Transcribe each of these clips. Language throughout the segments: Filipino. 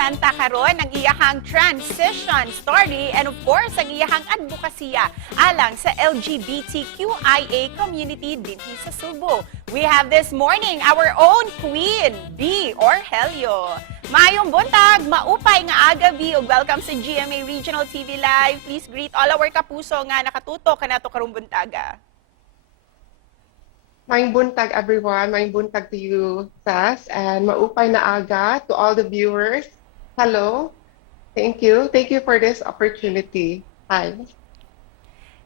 hisgutanta karon ang iyahang transition story and of course ang iyahang advokasya alang sa LGBTQIA community dinhi sa Subo. We have this morning our own Queen, B. Orhelio. Mayong buntag, maupay nga agabi ug welcome sa GMA Regional TV Live. Please greet all our kapuso nga nakatutok kanato karong buntaga. Maayong buntag everyone, maayong buntag to you, Sas, and maupay na aga to all the viewers. Hello, thank you for this opportunity. Hi.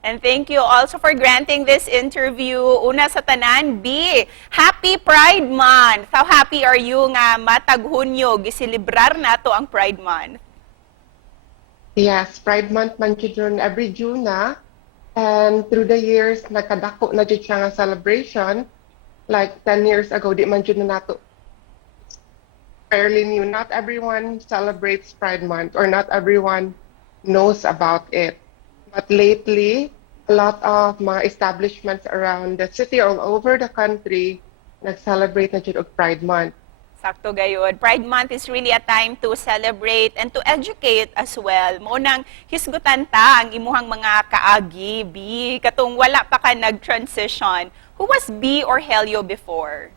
And thank you also for granting this interview. Una sa tanan, B, Happy Pride Month! How happy are you nga matag Hunyo, gisilibrar nato ang Pride Month? Yes, Pride Month man jud every June na. And through the years, nakadako na jud siya nga celebration. Like 10 years ago, di man jud na nato fairly new. Not everyone celebrates Pride Month or not everyone knows about it. But lately, a lot of mga establishments around the city all over the country nag-celebrate na jud og Pride Month. Sakto gayud. Pride Month is really a time to celebrate and to educate as well. Mo nang hisgutan ta ang imuhang mga kaagi, B, katong wala pa ka nag-transition. Who was B. Orhelio before?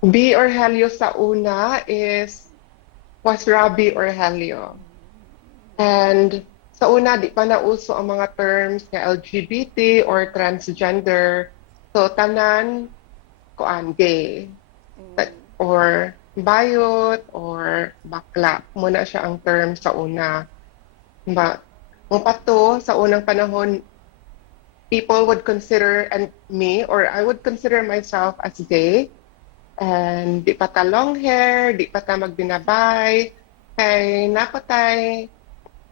B. Orhelio sa una was Robbie Orhelio. And sa una, di pa nauso ang mga terms nga LGBT or transgender. So, tanan, gay. Or bayot or bakla. Muna siya ang term sa una. Kung pato, sa unang panahon, people would consider me or I would consider myself as gay. And di pa ta long hair, di pa ta magbinabay. Kay napatay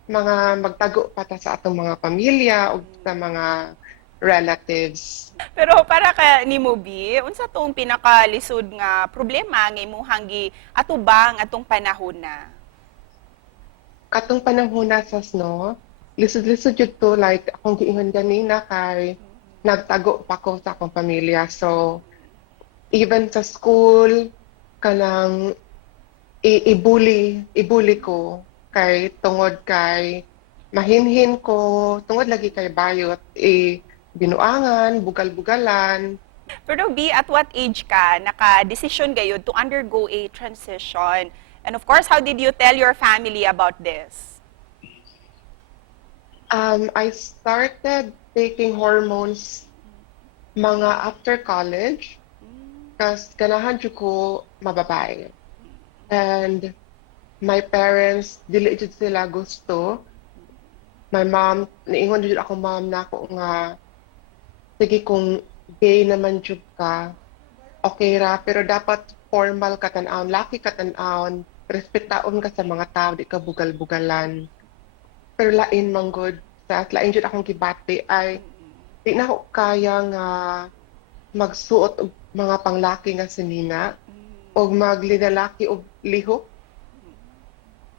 mga magtago pa ta sa atong mga pamilya o sa mga relatives. Pero para ka ni Mobi, unsa tong pinakalisod nga problema nga imuhang atubang atong panahon na? Katong panahon na sas no, lisod-lisod jud to like akong giingon ganina kay nagtago pa ko sa akong pamilya. So even sa school kanang ibuli ko kay tungod kay mahinhin ko, tungod lagi kay bayot binuangan, bugal-bugalan. Pero B, at what age ka naka-decision gayud to undergo a transition? And of course, how did you tell your family about this? I started taking hormones mga after college kasi ganahan jud ko mababae. And my parents, dili jud sila gusto. My mom, niingon jud ako mom na ako nga sige, kung gay naman jud ka, okay ra, pero dapat formal ka tan-aon, laki ka tan-aon, respetaon ka sa mga tao, di ka bugal-bugalan. Pero lain man good, sa lain jud akong gibati ay di na ako kaya nga magsuot og mga panglaki nga sinina o maglinalaki og lihok.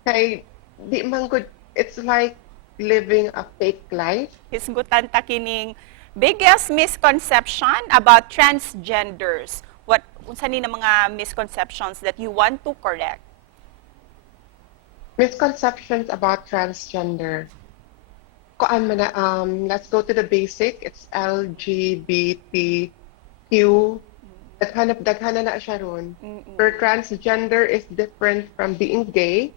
Kay di man good, it's like living a fake life. Hisgutan ta kining biggest misconception about transgenders. What unsa ni na mga misconceptions that you want to correct? Misconceptions about transgender. Kuan man na, let's go to the basic. It's LGBTQ. Daghana na siya ron. Per transgender is different from being gay.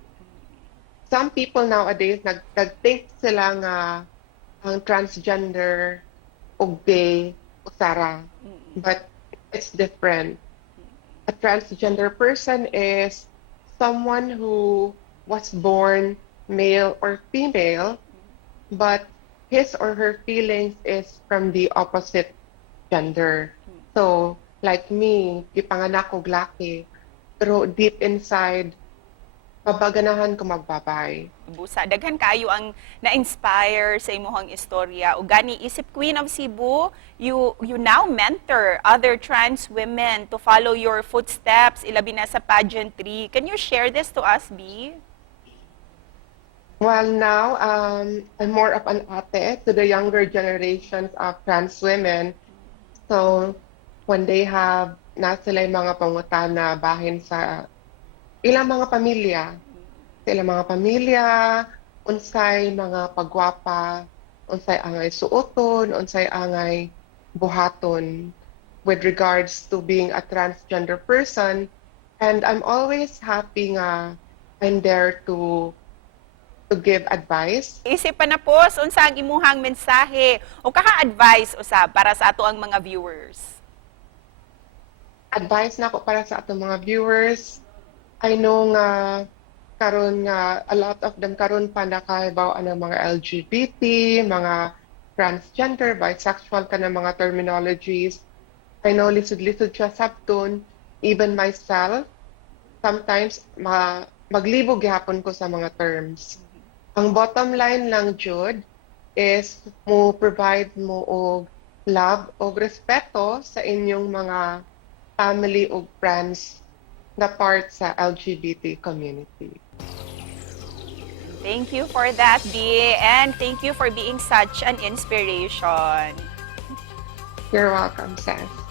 Some people nowadays nag-think sila nga ang transgender o gay usara. But it's different. A transgender person is someone who was born male or female, but his or her feelings is from the opposite gender. So, like me, gipanganak og laki, pero deep inside, mabaganahan ko magbabay. Busa, daghan kayo ang na-inspire sa imuhang istorya. O gani, isip Queen of Cebu, you now mentor other trans women to follow your footsteps, ilabi na sa pageantry. Can you share this to us, B? Well, now, I'm more of an ate to the younger generations of trans women. So, when they have na sila yung mga pangutana bahin sa ilang mga pamilya. Sa ilang mga pamilya, unsay mga pagwapa, unsay angay suoton, unsay angay buhaton with regards to being a transgender person. And I'm always happy nga I'm there to give advice. Isip pa na po, unsa ang imuhang mensahe o kaka-advice usab para sa ato ang mga viewers? Advice na ako para sa atong mga viewers. I know nga karon nga a lot of them karon pa nakahibaw ang mga LGBT, mga transgender, bisexual ka ng mga terminologies. I know lisod-lisod siya sabton, even myself. Sometimes maglibog gihapon ko sa mga terms. Ang bottom line lang jud is mo provide mo og love og respeto sa inyong mga family ug friends na part sa LGBT community. Thank you for that, Dee, and thank you for being such an inspiration. You're welcome, Seth.